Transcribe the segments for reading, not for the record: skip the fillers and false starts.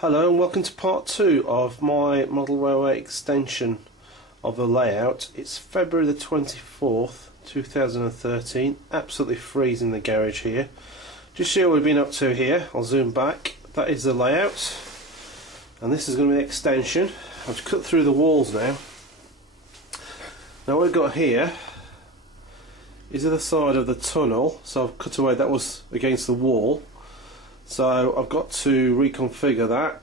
Hello and welcome to part 2 of my model railway extension of the layout. It's February the 24th 2013, absolutely freezing the garage here. Just show what we've been up to here. I'll zoom back. That is the layout and this is going to be the extension. I've cut through the walls now. Now what we've got here is the other side of the tunnel, so I've cut away, that was against the wall. So I've got to reconfigure that.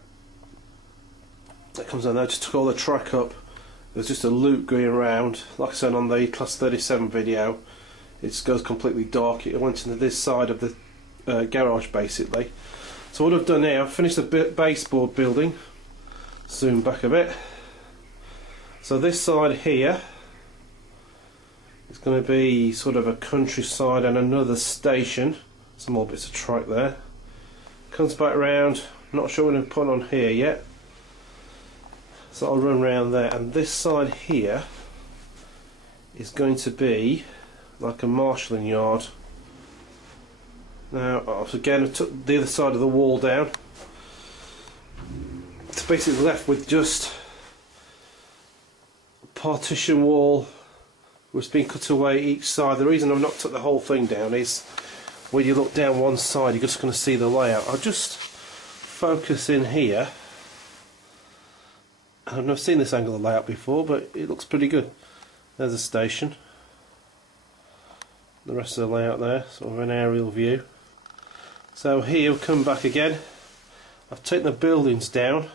That comes down there. I just took all the track up. There's just a loop going around. Like I said on the Class 37 video, it goes completely dark. It went into this side of the garage basically. So what I've done here, I've finished the baseboard building. Zoom back a bit. So this side here is going to be sort of a countryside and another station. Some more bits of track there. Comes back round, not sure what I'm putting on here yet, so I'll run around there, and this side here is going to be like a marshalling yard. Now again I took the other side of the wall down. It's basically left with just a partition wall which has been cut away each side. The reason I've not took the whole thing down is when you look down one side you're just going to see the layout. I'll just focus in here. I've never seen this angle of layout before, but it looks pretty good. There's a station. The rest of the layout there, sort of an aerial view. So here we'll come back again. I've taken the buildings down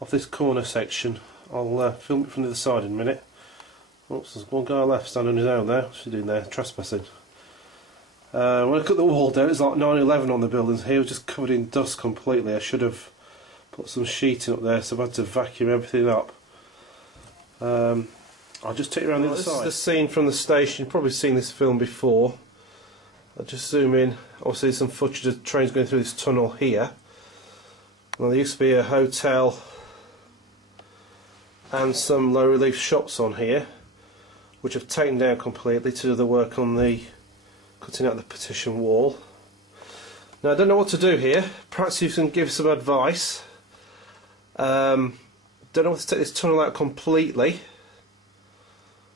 off this corner section. I'll film it from the other side in a minute. Oops, there's one guy left standing on his own there. What's he doing there? Trespassing. When I cut the wall down, it's like 9/11 on the buildings here. It was just covered in dust completely. I should have put some sheeting up there, so I've had to vacuum everything up. I'll just take you around the other side. This is the scene from the station. You've probably seen this film before. I'll just zoom in. Obviously some footage of trains going through this tunnel here. Well, there used to be a hotel and some low relief shops on here, which I've taken down completely to do the work on the cutting out the partition wall. Now I don't know what to do here. Perhaps you can give some advice. Don't know what to take this tunnel out completely.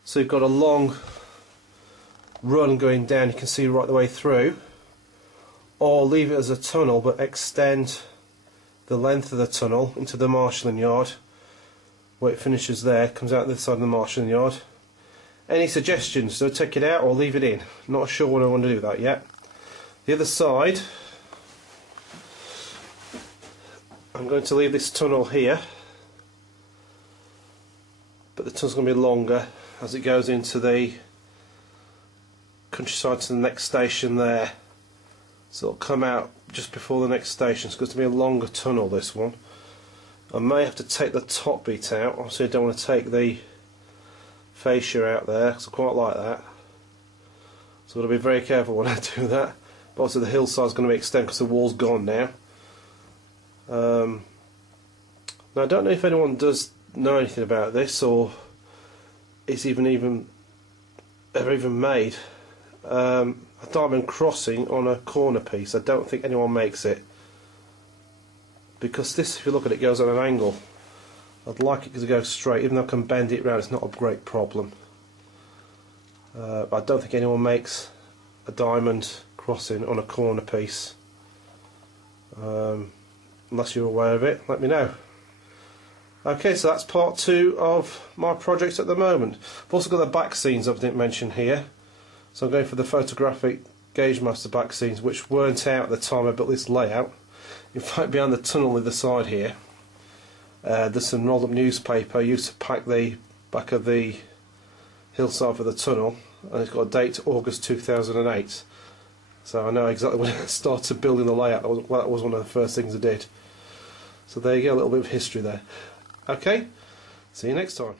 So you've got a long run going down, you can see right the way through, or leave it as a tunnel but extend the length of the tunnel into the marshalling yard where it finishes there, comes out this side of the marshalling yard. Any suggestions? So take it out or leave it in? Not sure what I want to do with that yet. The other side, I'm going to leave this tunnel here, but the tunnel's going to be longer as it goes into the countryside to the next station there. So it'll come out just before the next station. It's going to be a longer tunnel, this one. I may have to take the top bit out. Obviously I don't want to take the fascia out there because I quite like that, so I've got to be very careful when I do that. But also the hillside's going to be extended because the wall's gone now. Now I don't know if anyone does know anything about this or it's ever even made a diamond crossing on a corner piece. I don't think anyone makes it, because this, if you look at it, goes on an angle. I'd like it to go straight, even though I can bend it round, it's not a great problem. But I don't think anyone makes a diamond crossing on a corner piece. Unless you're aware of it, let me know. Okay, so that's part 2 of my project at the moment. I've also got the back scenes I didn't mention here. So I'm going for the photographic Gagemaster back scenes, which weren't out at the time I built this layout. In fact, behind the tunnel either side here, there's some rolled up newspaper used to pack the back of the hillside for the tunnel, and it's got a date August 2008, so I know exactly when I started building the layout. That was one of the first things I did. So there you go, a little bit of history there. Okay, see you next time.